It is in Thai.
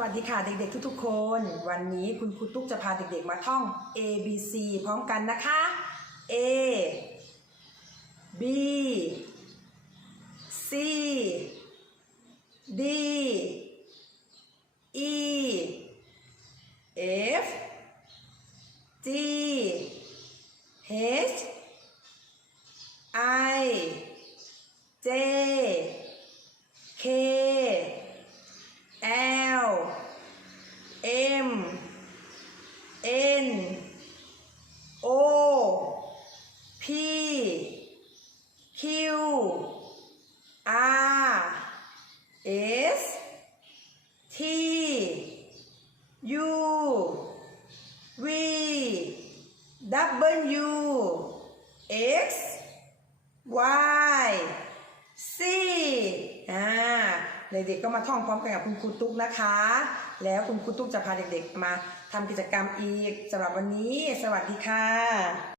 วัสดีค่ะเด็ก ๆ ทุกๆคน วันนี้คุณครูตุ๊กจะพาเด็ก ๆ มาท่อง A B C พร้อมกันนะคะ A B C D E F G H I J N O P Q R S T U V W X Y เด็กๆก็มาท่องพร้อมกันกับคุณครูตุ๊กนะคะ แล้วคุณครูตุ๊กจะพาเด็กๆมาทำกิจกรรมอีกสำหรับวันนี้ สวัสดีค่ะ